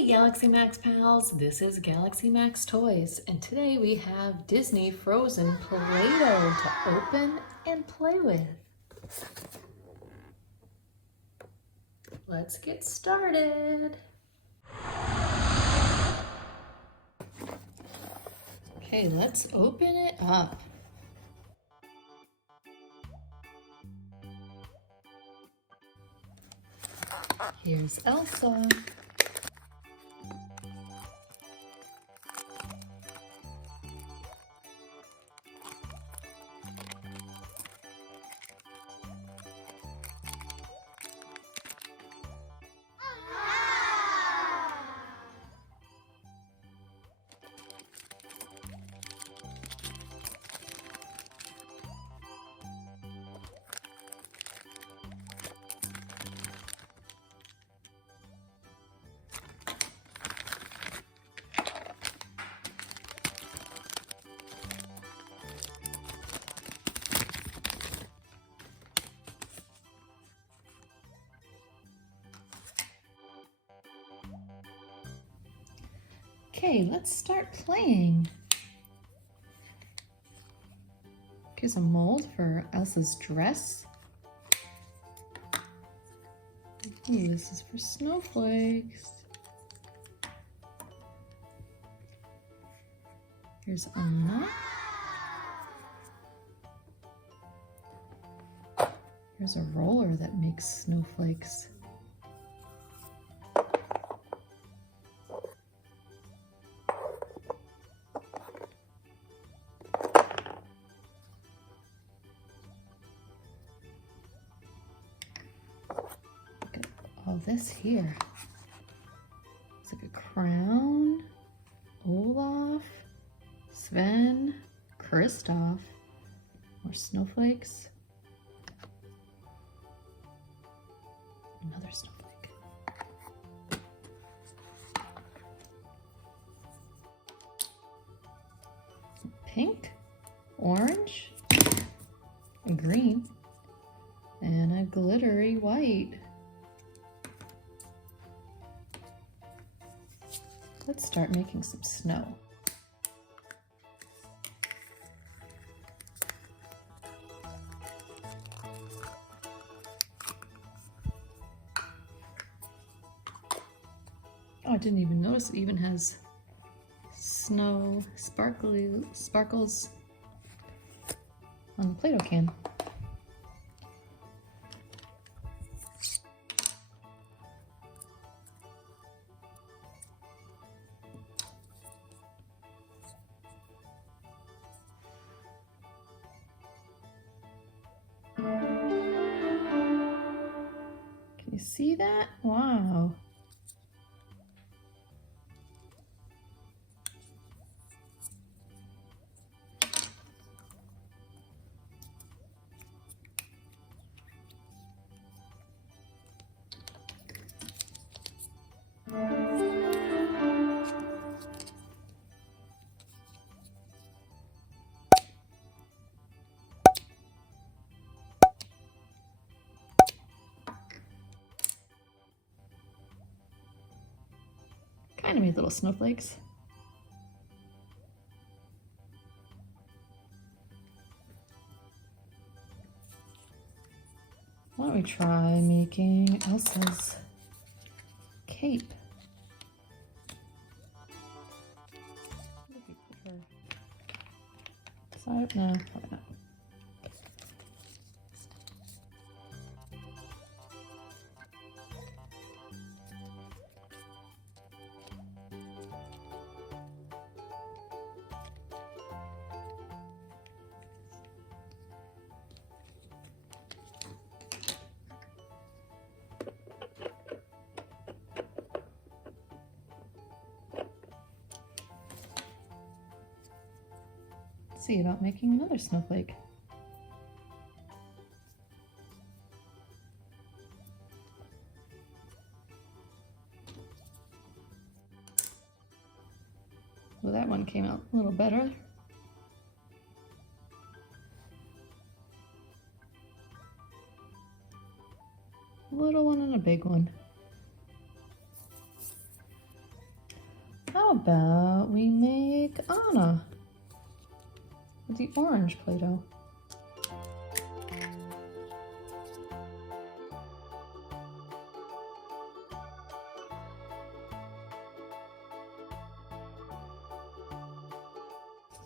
Hey Galaxy Max pals, this is Galaxy Max Toys, and today we have Disney Frozen Play-Doh to open and play with. Let's get started. Okay, let's open it up. Here's Elsa. Okay, let's start playing. Here's a mold for Elsa's dress. Ooh, this is for snowflakes. Here's Anna. Here's a roller that makes snowflakes. Look at all this here. It's like a crown, Olaf, Sven, Kristoff, more snowflakes. Another snowflake. Pink, orange, a green, and a glittery white. Let's start making some snow. Oh, I didn't even notice it even has snow sparkles on the Play-Doh can. Can you see that? Wow. Kind of made little snowflakes. Why don't we try making Elsa's cape? Maybe put her side? No, probably not. See about making another snowflake. Well, that one came out a little better. A little one and a big one. How about we make Anna with the orange Play-Doh?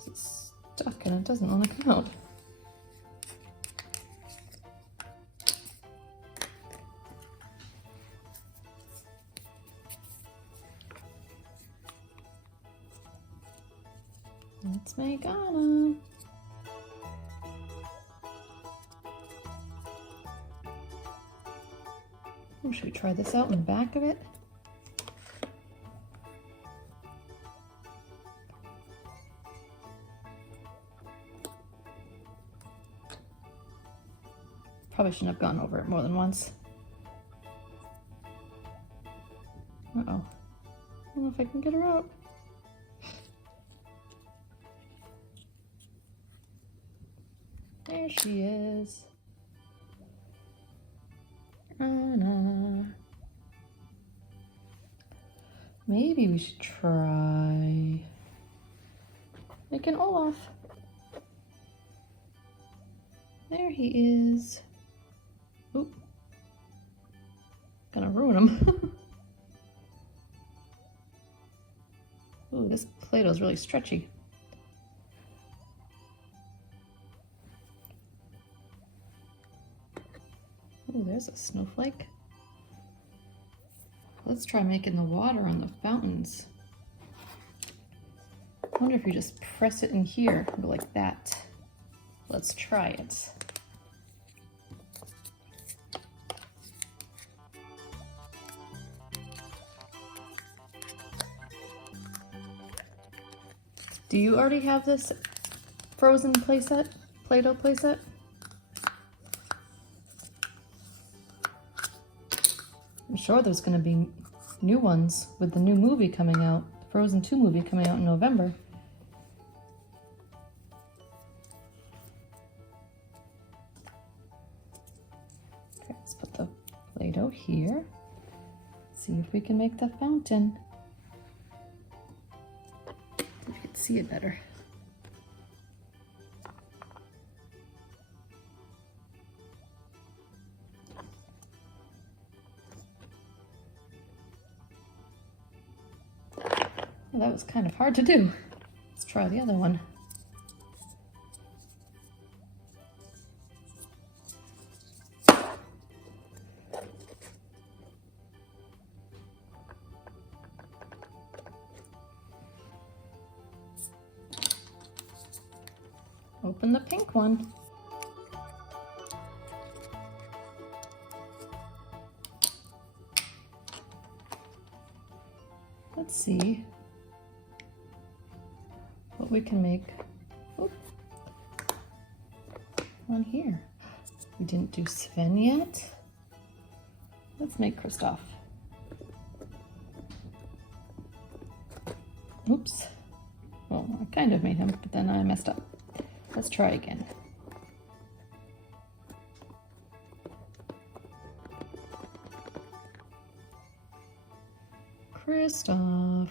It's stuck and it doesn't want to come out. Let's make Anna. Oh, should we try this out in the back of it? Probably shouldn't have gone over it more than once. Uh-oh. I don't know if I can get her out. There she is. Anna. Maybe we should try making Olaf. There he is. Oop. Gonna ruin him. Ooh, this Play-Doh's really stretchy. Ooh, there's a snowflake. Let's try making the water on the fountains. I wonder if you just press it in here, go like that. Let's try it. Do you already have this Frozen playset, Play-Doh playset? I'm sure there's going to be new ones with the new movie coming out, the Frozen 2 movie coming out in November. Okay, let's put the Play-Doh here. See if we can make the fountain. See if you can see it better. Well, that was kind of hard to do. Let's try the other one. Open the pink one. Let's see what we can make. Oop. On here. We didn't do Sven yet. Let's make Kristoff. Oops. Well, I kind of made him, but then I messed up. Let's try again. Kristoff.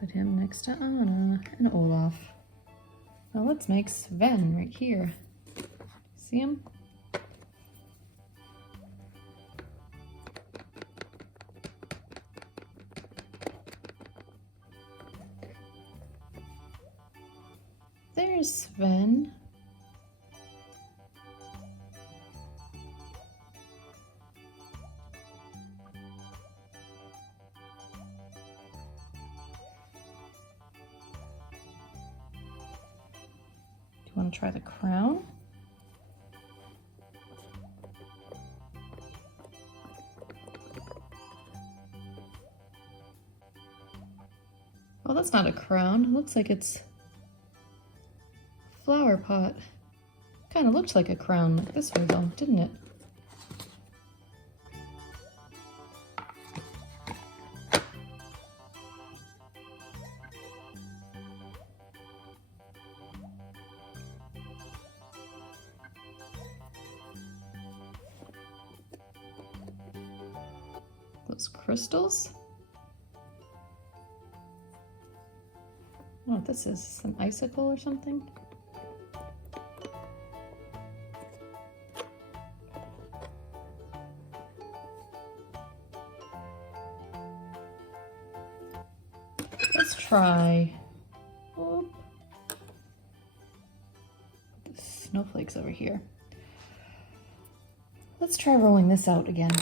Put him next to Anna and Olaf. Now let's make Sven right here. See him? There's Sven. Do you want to try the crown? Oh, that's not a crown. It looks like it's a flower pot. Kind of looked like a crown like this way though, didn't it? those crystals. I don't know what this is, some icicle or something? Let's try, whoop, the snowflakes over here. Let's try rolling this out again.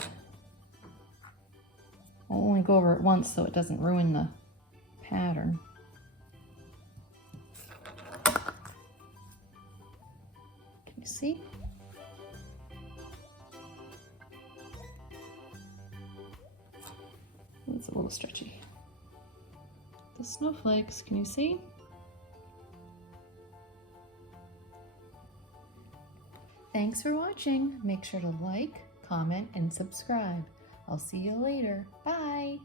I'll only go over it once so it doesn't ruin the pattern. Can you see? It's a little stretchy. The snowflakes, can you see? Thanks for watching. Make sure to like, comment, and subscribe. I'll see you later. Bye!